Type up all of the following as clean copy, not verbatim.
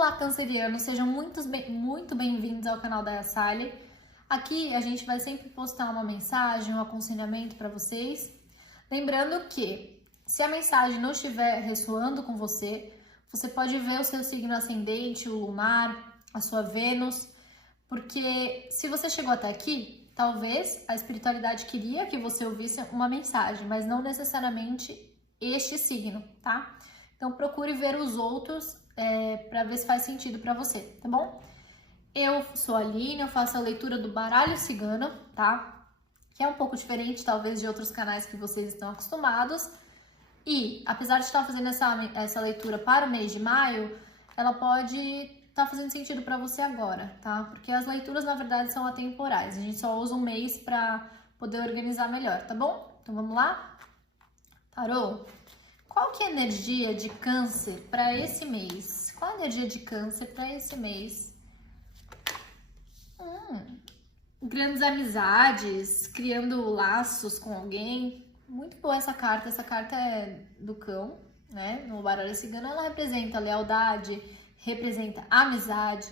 Olá, cancerianos, sejam muito bem-vindos ao canal da Yasali. Aqui a gente vai sempre postar uma mensagem, um aconselhamento para vocês. Lembrando que, se a mensagem não estiver ressoando com você, você pode ver o seu signo ascendente, o lunar, a sua Vênus, porque se você chegou até aqui, talvez a espiritualidade queria que você ouvisse uma mensagem, mas não necessariamente este signo, tá? Então procure ver os outros para ver se faz sentido para você, tá bom? Eu sou a Aline, eu faço a leitura do baralho cigano, tá? Que é um pouco diferente, talvez, de outros canais que vocês estão acostumados. E, apesar de estar fazendo essa leitura para o mês de maio, ela pode estar fazendo sentido para você agora, tá? Porque as leituras, na verdade, são atemporais. A gente só usa um mês para poder organizar melhor, tá bom? Então, vamos lá? Tarô, qual que é a energia de câncer para esse mês? Qual a energia de câncer para esse mês? Grandes amizades, criando laços com alguém. Muito boa essa carta é do cão, né? No baralho cigano ela representa lealdade, representa amizade,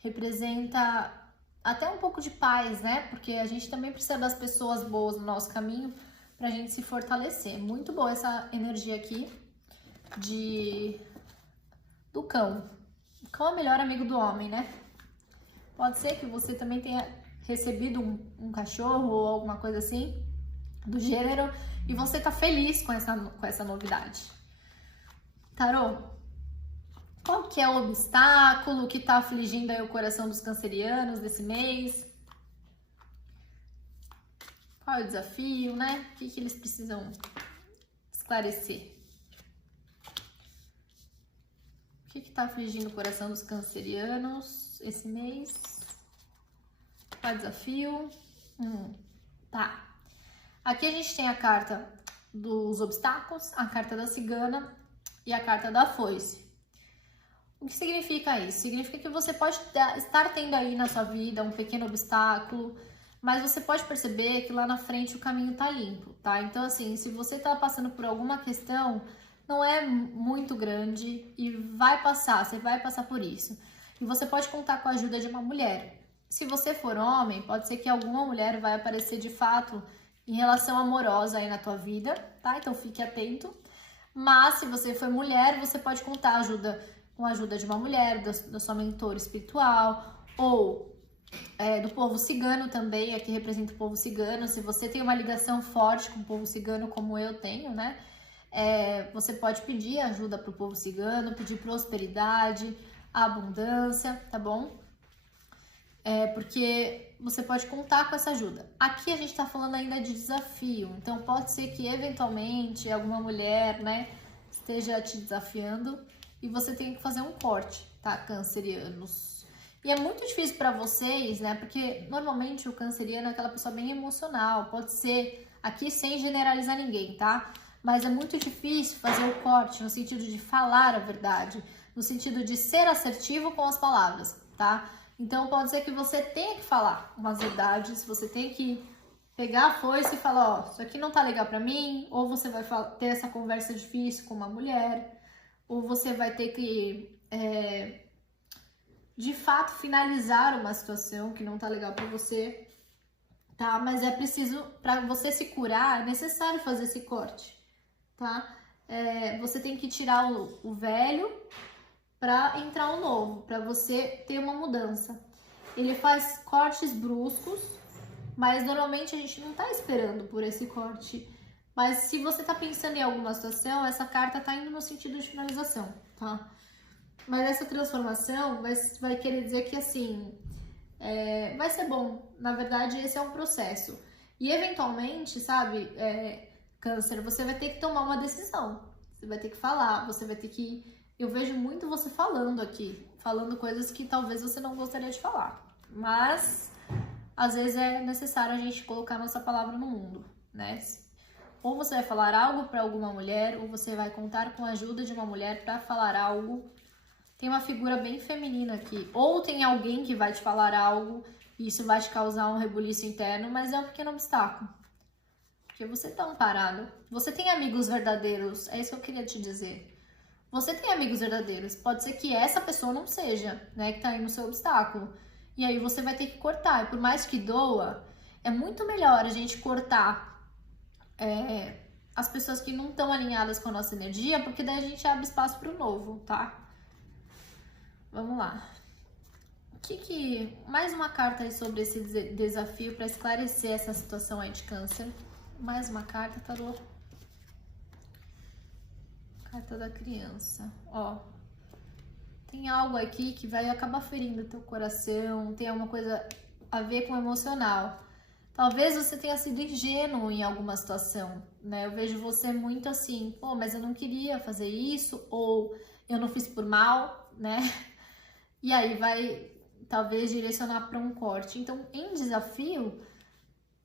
representa até um pouco de paz, né? Porque a gente também precisa das pessoas boas no nosso caminho pra gente se fortalecer. Muito boa essa energia aqui do cão. O cão é o melhor amigo do homem, né? Pode ser que você também tenha recebido um cachorro ou alguma coisa assim do gênero e você tá feliz com essa novidade. Tarô, qual que é o obstáculo que tá afligindo aí o coração dos cancerianos desse mês? Qual é o desafio, né? O que eles precisam esclarecer? O que tá afligindo o coração dos cancerianos esse mês? Qual é o desafio? Tá. Aqui a gente tem a carta dos obstáculos, a carta da cigana e a carta da foice. O que significa isso? Significa que você pode estar tendo aí na sua vida um pequeno obstáculo, mas você pode perceber que lá na frente o caminho tá limpo, tá? Então, assim, se você tá passando por alguma questão, não é muito grande e vai passar, você vai passar por isso. E você pode contar com a ajuda de uma mulher. Se você for homem, pode ser que alguma mulher vai aparecer de fato em relação amorosa aí na tua vida, tá? Então fique atento. Mas se você for mulher, você pode contar com a ajuda de uma mulher, da sua mentora espiritual, ou do povo cigano também, aqui representa o povo cigano. Se você tem uma ligação forte com o povo cigano, como eu tenho, né? Você pode pedir ajuda pro povo cigano, pedir prosperidade, abundância, tá bom? Porque você pode contar com essa ajuda. Aqui a gente tá falando ainda de desafio, então pode ser que eventualmente alguma mulher, né, esteja te desafiando e você tenha que fazer um corte, tá, cancerianos? E é muito difícil para vocês, né, porque normalmente o canceriano é aquela pessoa bem emocional, pode ser, aqui sem generalizar ninguém, tá? Mas é muito difícil fazer o corte no sentido de falar a verdade, no sentido de ser assertivo com as palavras, tá? Então, pode ser que você tenha que falar umas verdades, você tem que pegar a foice e falar, ó, isso aqui não tá legal pra mim, ou você vai ter essa conversa difícil com uma mulher, ou você vai ter que, de fato, finalizar uma situação que não tá legal pra você, tá? Mas é preciso, pra você se curar, é necessário fazer esse corte, tá? Você tem que tirar o velho para entrar um novo, para você ter uma mudança. Ele faz cortes bruscos, mas normalmente a gente não tá esperando por esse corte. Mas se você tá pensando em alguma situação, essa carta tá indo no sentido de finalização, tá? Mas essa transformação vai querer dizer que, assim, vai ser bom. Na verdade, esse é um processo. E, eventualmente, sabe, câncer, você vai ter que tomar uma decisão. Você vai ter que falar, você vai ter que... Eu vejo muito você falando aqui, falando coisas que talvez você não gostaria de falar. Mas, às vezes é necessário a gente colocar nossa palavra no mundo, né? Ou você vai falar algo para alguma mulher, ou você vai contar com a ajuda de uma mulher para falar algo. Tem uma figura bem feminina aqui. Ou tem alguém que vai te falar algo, e isso vai te causar um rebuliço interno, mas é um pequeno obstáculo. Porque você tá amparado. Você tem amigos verdadeiros, é isso que eu queria te dizer. Você tem amigos verdadeiros, pode ser que essa pessoa não seja, né, que tá aí no seu obstáculo. E aí você vai ter que cortar. E por mais que doa, é muito melhor a gente cortar as pessoas que não estão alinhadas com a nossa energia, porque daí a gente abre espaço para o novo, tá? Vamos lá. Mais uma carta aí sobre esse desafio para esclarecer essa situação aí de câncer. Mais uma carta, tarô. Carta da criança. Ó, tem algo aqui que vai acabar ferindo o teu coração, tem alguma coisa a ver com o emocional. Talvez você tenha sido ingênuo em alguma situação, né? Eu vejo você muito assim, pô, mas eu não queria fazer isso, ou eu não fiz por mal, né? E aí vai, talvez, direcionar para um corte. Então, em desafio,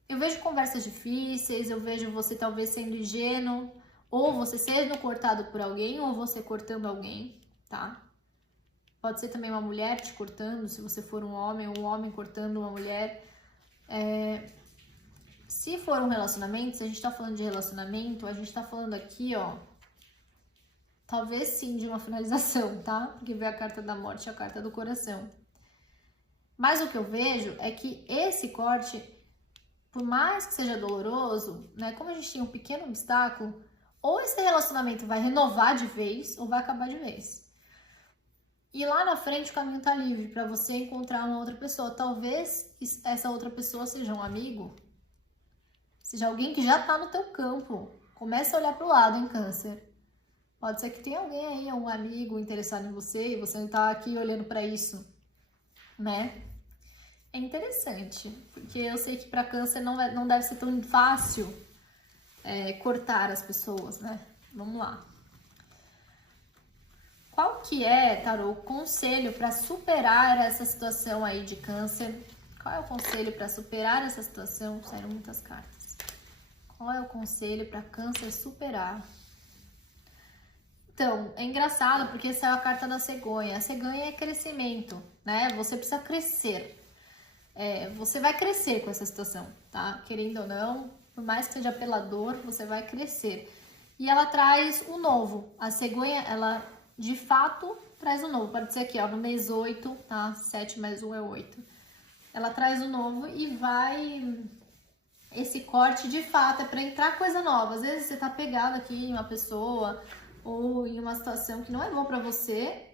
eu vejo conversas difíceis, eu vejo você talvez sendo ingênuo, ou você sendo cortado por alguém, ou você cortando alguém, tá? Pode ser também uma mulher te cortando, se você for um homem cortando uma mulher. Se for um relacionamento, se a gente tá falando de relacionamento, a gente tá falando aqui, ó, talvez sim de uma finalização, tá? Porque veio a carta da morte e a carta do coração. Mas o que eu vejo é que esse corte, por mais que seja doloroso, né? Como a gente tem um pequeno obstáculo, ou esse relacionamento vai renovar de vez, ou vai acabar de vez. E lá na frente o caminho tá livre para você encontrar uma outra pessoa. Talvez essa outra pessoa seja um amigo, seja alguém que já tá no teu campo. Comece a olhar pro lado em câncer. Pode ser que tenha alguém aí, um amigo interessado em você e você não tá aqui olhando para isso, né? É interessante, porque eu sei que para câncer não deve ser tão fácil cortar as pessoas, né? Vamos lá. Qual que é, tarô, o conselho para superar essa situação aí de câncer? Qual é o conselho para superar essa situação? Saíram muitas cartas. Qual é o conselho para câncer superar? Então, é engraçado porque essa é a carta da cegonha. A cegonha é crescimento, né? Você precisa crescer. Você vai crescer com essa situação, tá? Querendo ou não, por mais que seja pela dor, você vai crescer. E ela traz o novo. A cegonha, ela de fato traz o novo. Pode ser aqui, ó, no mês 8, tá? 7 mais 1 é 8. Ela traz o novo e vai... Esse corte, de fato, é para entrar coisa nova. Às vezes você tá pegado aqui em uma pessoa ou em uma situação que não é bom para você,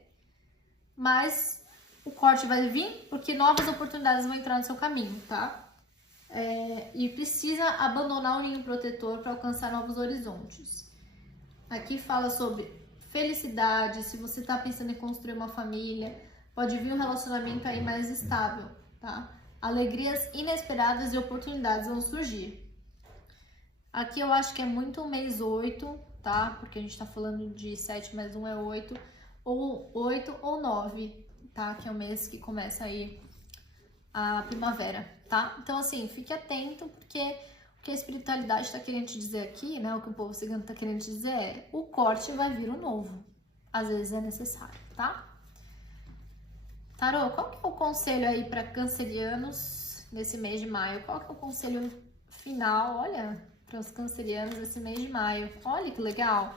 mas o corte vai vir porque novas oportunidades vão entrar no seu caminho, tá? E precisa abandonar o ninho protetor para alcançar novos horizontes. Aqui fala sobre felicidade, se você tá pensando em construir uma família, pode vir um relacionamento aí mais estável, tá? Alegrias inesperadas e oportunidades vão surgir. Aqui eu acho que é muito o mês 8, tá? Porque a gente tá falando de 7 mais 1 é 8, ou 8 ou 9, tá? Que é o mês que começa aí a primavera, tá? Então, assim, fique atento, porque o que a espiritualidade tá querendo te dizer aqui, né? O que o povo cigano tá querendo te dizer é: o corte vai vir o novo. Às vezes é necessário, tá? Tarô, qual que é o conselho aí para cancerianos nesse mês de maio? Qual que é o conselho final, olha, para os cancerianos nesse mês de maio? Olha que legal!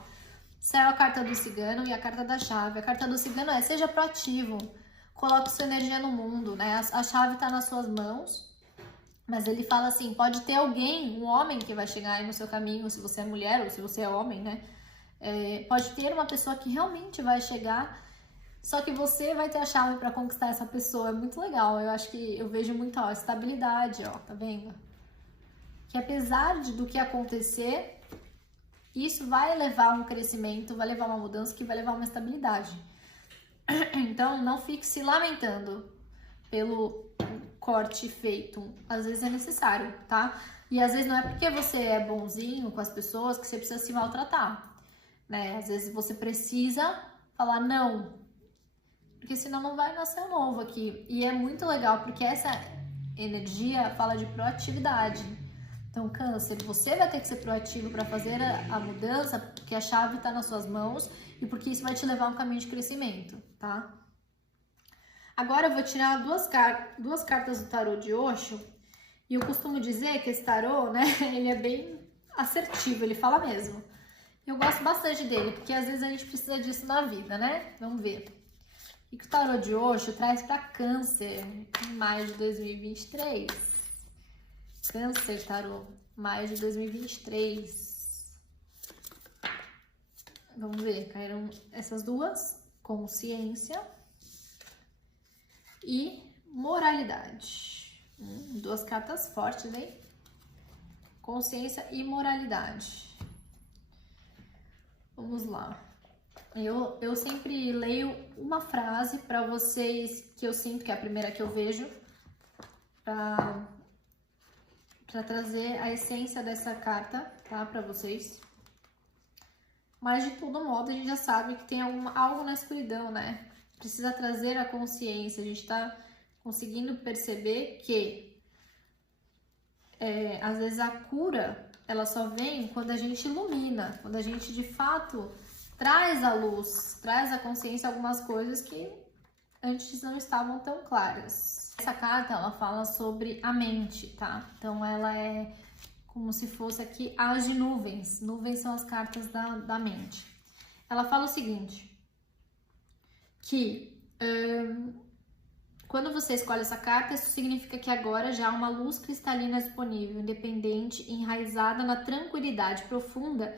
Saiu a carta do cigano e a carta da chave. A carta do cigano é: seja proativo, coloque sua energia no mundo, né? A chave tá nas suas mãos, mas ele fala assim, pode ter alguém, um homem que vai chegar aí no seu caminho, se você é mulher ou se você é homem, né? Pode ter uma pessoa que realmente vai chegar, só que você vai ter a chave para conquistar essa pessoa. É muito legal. Eu acho que eu vejo muito, ó, estabilidade, ó, tá vendo? Que apesar do que acontecer, isso vai levar a um crescimento, vai levar a uma mudança, que vai levar a uma estabilidade. Então, não fique se lamentando pelo corte feito. Às vezes é necessário, tá? E às vezes não é porque você é bonzinho com as pessoas que você precisa se maltratar, né? Às vezes você precisa falar não, porque senão não vai nascer novo aqui. E é muito legal, porque essa energia fala de proatividade. Então, câncer, você vai ter que ser proativo para fazer a mudança, porque a chave está nas suas mãos e porque isso vai te levar a um caminho de crescimento, tá? Agora eu vou tirar duas cartas do tarô de Osho, e eu costumo dizer que esse tarô, né, ele é bem assertivo, ele fala mesmo. Eu gosto bastante dele, porque às vezes a gente precisa disso na vida, né? Vamos ver. O que o tarô de Osho traz para Câncer em maio de 2023? Câncer, tarô, maio de 2023. Vamos ver, caíram essas duas: consciência e moralidade. Duas cartas fortes, hein? Consciência e moralidade. Vamos lá. Eu sempre leio uma frase para vocês que eu sinto que é a primeira que eu vejo, para trazer a essência dessa carta, tá? Para vocês. Mas de todo modo, a gente já sabe que tem algo na escuridão, né? Precisa trazer a consciência. A gente tá conseguindo perceber que às vezes a cura, ela só vem quando a gente ilumina, quando a gente de fato traz à luz, traz à consciência algumas coisas que antes não estavam tão claras. Essa carta, ela fala sobre a mente, tá? Então ela é como se fosse aqui as de nuvens. Nuvens são as cartas da mente. Ela fala o seguinte, que quando você escolhe essa carta, isso significa que agora já há uma luz cristalina disponível, independente, enraizada na tranquilidade profunda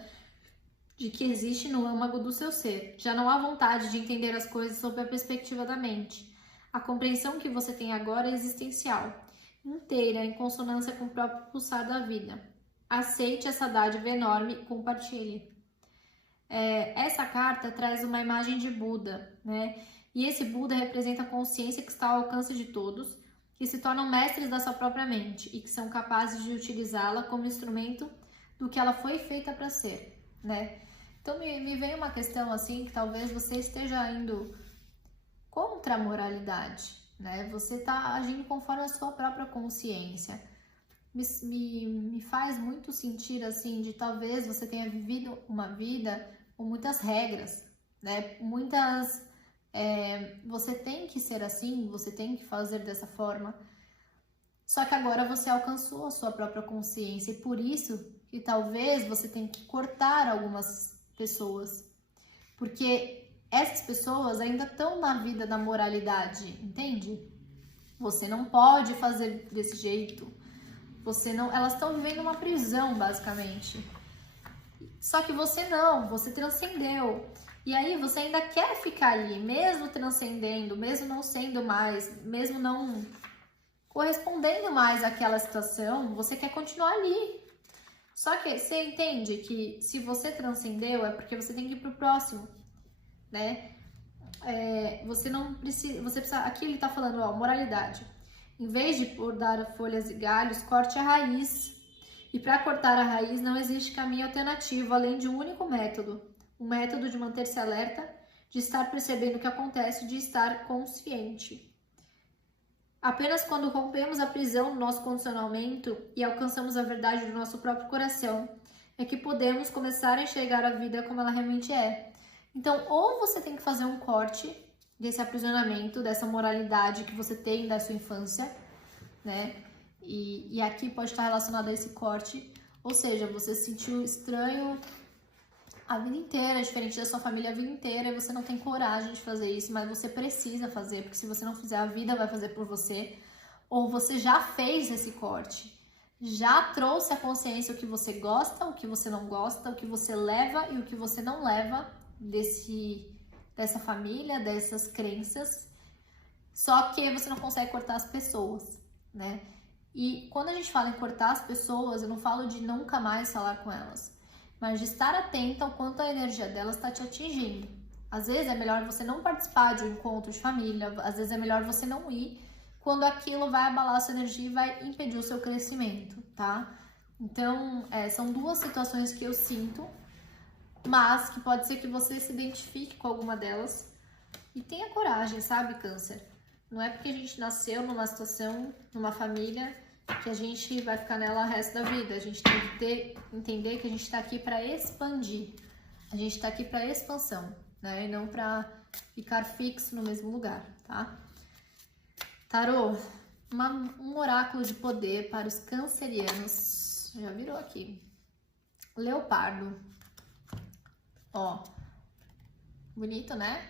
de que existe no âmago do seu ser. Já não há vontade de entender as coisas sob a perspectiva da mente. A compreensão que você tem agora é existencial, inteira, em consonância com o próprio pulsar da vida. Aceite essa dádiva enorme e compartilhe. Essa carta traz uma imagem de Buda, né? E esse Buda representa a consciência que está ao alcance de todos, que se tornam mestres da sua própria mente e que são capazes de utilizá-la como instrumento do que ela foi feita para ser, né? Então me vem uma questão assim, que talvez você esteja indo contra a moralidade, né? Você está agindo conforme a sua própria consciência. Me faz muito sentir assim, de talvez você tenha vivido uma vida com muitas regras, né? Você tem que ser assim, você tem que fazer dessa forma. Só que agora você alcançou a sua própria consciência e por isso que talvez você tenha que cortar algumas pessoas, porque essas pessoas ainda estão na vida da moralidade, entende? Você não pode fazer desse jeito. Elas estão vivendo uma prisão, basicamente. Só que você não, você transcendeu. E aí você ainda quer ficar ali, mesmo transcendendo, mesmo não sendo mais, mesmo não correspondendo mais àquela situação, você quer continuar ali. Só que você entende que se você transcendeu é porque você tem que ir pro próximo, né? Você não precisa, você precisa, aqui ele tá falando, ó, moralidade. Em vez de podar folhas e galhos, corte a raiz. E para cortar a raiz não existe caminho alternativo, além de um único método. Um método de manter-se alerta, de estar percebendo o que acontece, de estar consciente. Apenas quando rompemos a prisão do nosso condicionamento e alcançamos a verdade do nosso próprio coração, é que podemos começar a enxergar a vida como ela realmente é. Então, ou você tem que fazer um corte desse aprisionamento, dessa moralidade que você tem da sua infância, né? E aqui pode estar relacionado a esse corte, ou seja, você se sentiu estranho a vida inteira, diferente da sua família a vida inteira, e você não tem coragem de fazer isso, mas você precisa fazer, porque se você não fizer, a vida vai fazer por você, ou você já fez esse corte, já trouxe a consciência o que você gosta, o que você não gosta, o que você leva e o que você não leva dessa família, dessas crenças, só que você não consegue cortar as pessoas, né? E quando a gente fala em cortar as pessoas, eu não falo de nunca mais falar com elas, mas de estar atenta ao quanto a energia delas está te atingindo. Às vezes é melhor você não participar de um encontro de família, às vezes é melhor você não ir, quando aquilo vai abalar a sua energia e vai impedir o seu crescimento, tá? Então, são duas situações que eu sinto, mas que pode ser que você se identifique com alguma delas e tenha coragem, sabe, Câncer? Não é porque a gente nasceu numa situação, numa família, que a gente vai ficar nela o resto da vida. A gente tem que entender que a gente está aqui para expandir. A gente está aqui para expansão, né? E não para ficar fixo no mesmo lugar, tá? Tarô, um oráculo de poder para os cancerianos. Já virou aqui. Leopardo. Ó, bonito, né?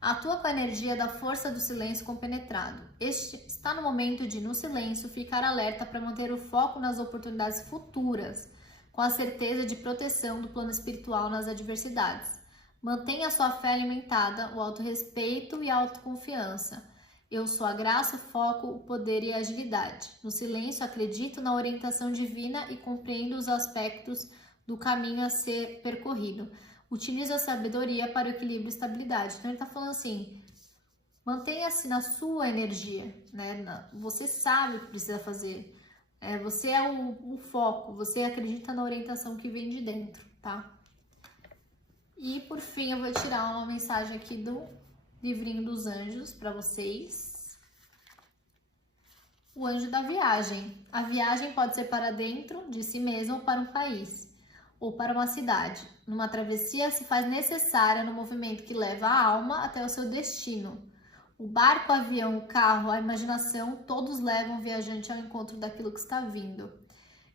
Atua com a energia da força do silêncio compenetrado. Este está no momento de, no silêncio, ficar alerta para manter o foco nas oportunidades futuras, com a certeza de proteção do plano espiritual nas adversidades. Mantenha sua fé alimentada, o autorrespeito e a autoconfiança. Eu sou a graça, o foco, o poder e a agilidade. No silêncio, acredito na orientação divina e compreendo os aspectos do caminho a ser percorrido. Utilize a sabedoria para o equilíbrio e estabilidade. Então, ele está falando assim, mantenha-se na sua energia, né? Você sabe o que precisa fazer. Você é o foco, você acredita na orientação que vem de dentro, tá? E, por fim, eu vou tirar uma mensagem aqui do livrinho dos anjos para vocês. O anjo da viagem. A viagem pode ser para dentro de si mesmo ou para um país, ou para uma cidade. Numa travessia se faz necessária no movimento que leva a alma até o seu destino. O barco, o avião, o carro, a imaginação, todos levam o viajante ao encontro daquilo que está vindo.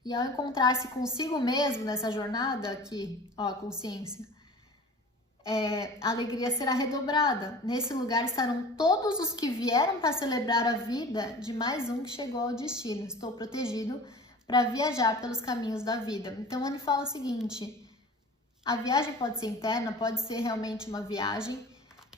E ao encontrar-se consigo mesmo nessa jornada aqui, ó, a consciência, a alegria será redobrada. Nesse lugar estarão todos os que vieram para celebrar a vida de mais um que chegou ao destino. Estou protegido para viajar pelos caminhos da vida. Então ele fala o seguinte, a viagem pode ser interna, pode ser realmente uma viagem,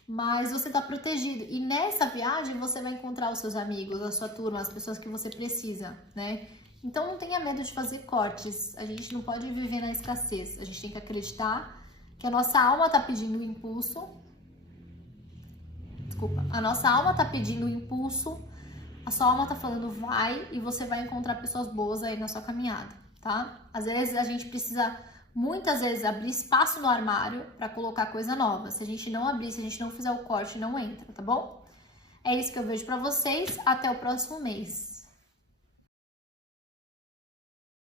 mas você está protegido. E nessa viagem você vai encontrar os seus amigos, a sua turma, as pessoas que você precisa, né? Então não tenha medo de fazer cortes, a gente não pode viver na escassez, a gente tem que acreditar que a nossa alma está pedindo o impulso, a nossa alma está pedindo o impulso, a sua alma tá falando vai e você vai encontrar pessoas boas aí na sua caminhada, tá? Às vezes a gente precisa, muitas vezes, abrir espaço no armário para colocar coisa nova. Se a gente não abrir, se a gente não fizer o corte, não entra, tá bom? É isso que eu vejo para vocês. Até o próximo mês.